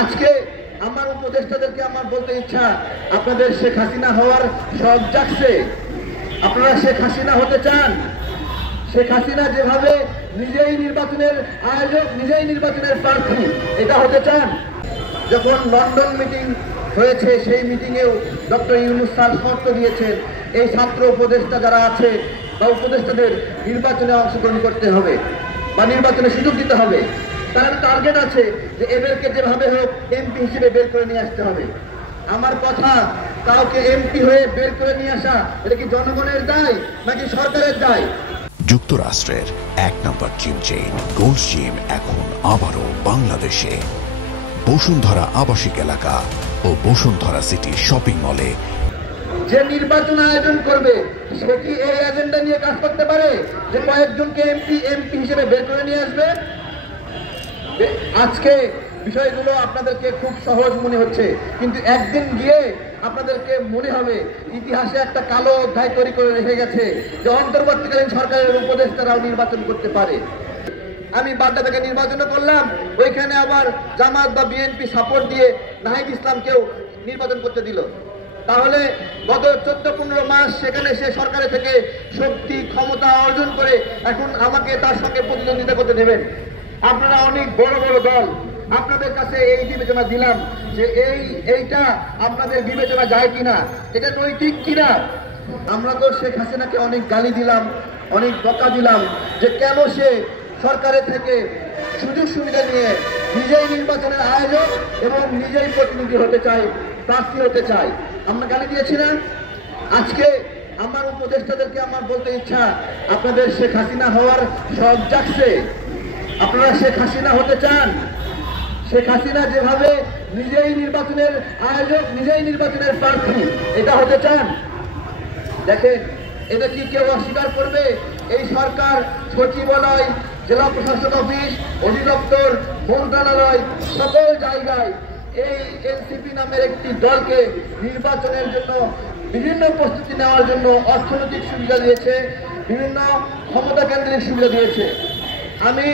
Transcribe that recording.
আজকে আমার উপদেষ্টাদেরকে আমার বলতে ইচ্ছা, আপনাদের শেখ হাসিনা হওয়ার শখ জাগছে। আপনারা শেখ হাসিনা হতে চান? শেখ হাসিনা যেভাবে নিজেই নির্বাচনের আয়োজক, নিজেই নির্বাচনের প্রার্থী, এটা হতে চান? যখন লন্ডন মিটিং হয়েছে, সেই মিটিংয়েও ডক্টর ইউনূস স্যার শর্ত দিয়েছেন, এই ছাত্র উপদেষ্টা যারা আছে বা উপদেষ্টাদের নির্বাচনে অংশগ্রহণ করতে হবে বা নির্বাচনে সুযোগ দিতে হবে। তার টার্গেট আছে যে এদেরকে যেভাবে হোক এমপি হিসেবে বের করে নিয়ে আসতে হবে। আমার কথা, কাউকে এমপি হয়ে বের করে নিয়ে আসা এটা কি জনগণের দায় নাকি সরকারের দায়? যুক্তরাষ্ট্রের ১ নম্বর জিম চেইন গোল্ড জিম এখন আবারও বাংলাদেশে। বসুন্ধরা আবাসিক এলাকা ও বসুন্ধরা সিটি শপিং মলে। যে নির্বাচন আয়োজন করবে সে কি এই এজেন্ডা নিয়ে কাজ করতে পারে যে কয়েকজনকে এমপি হিসেবে বের করে নিয়ে আসবে? আজকে বিষয়গুলো আপনাদেরকে খুব সহজ মনে হচ্ছে, কিন্তু একদিন গিয়ে আপনাদেরকে মনে হবে ইতিহাসে একটা কালো অধ্যায় তৈরি করে রেখে গেছে যে অন্তর্বর্তীকালীন সরকারের উপদেষ্টারাও নির্বাচন করতে পারে। আমি বাড্ডা থেকে নির্বাচন করলাম, ওইখানে আবার জামাত বা বিএনপি সাপোর্ট দিয়ে নাহিদ ইসলামকেও নির্বাচন করতে দিল। তাহলে গত 14-15 মাস সেখানে সে সরকারের থেকে শক্তি ক্ষমতা অর্জন করে এখন আমাকে তার সঙ্গে প্রতিদ্বন্দ্বিতা করতে নেবেন? আপনারা অনেক বড় বড় দল, আপনাদের কাছে এই বিবেচনা দিলাম যে এইটা আপনাদের বিবেচনা যায় কিনা, এটা নৈতিক কিনা। আমরা তো শেখ হাসিনাকে অনেক গালি দিলাম, অনেক বকা দিলাম যে কেন সে সরকারের থেকে সুযোগ সুবিধা নিয়ে নিজেই নির্বাচনের আয়োজক এবং নিজেই প্রতিনিধি হতে চায়, প্রার্থী হতে চায়। আমরা গালি দিয়েছি না? আজকে আমার উপদেষ্টাদেরকে আমার বলতে ইচ্ছা, আপনাদের শেখ হাসিনা হওয়ার শখ জাগছে। আপনারা শেখ হাসিনা হতে চান? শেখ হাসিনা যেভাবে নিজেই নির্বাচনের আয়োজক, নিজেই নির্বাচনের প্রার্থী, এটা হতে চান? দেখেন, এটা কি কেউ অস্বীকার করবে? এই সরকার সচিবালয়, জেলা প্রশাসক অফিস, অধিদপ্তর, মন্ত্রণালয়, সকল জায়গায় এই এনসিপি নামের একটি দলকে নির্বাচনের জন্য বিভিন্ন প্রস্তুতি নেওয়ার জন্য অর্থনৈতিক সুবিধা দিয়েছে, বিভিন্ন ক্ষমতা কেন্দ্রিক সুবিধা দিয়েছে। আমি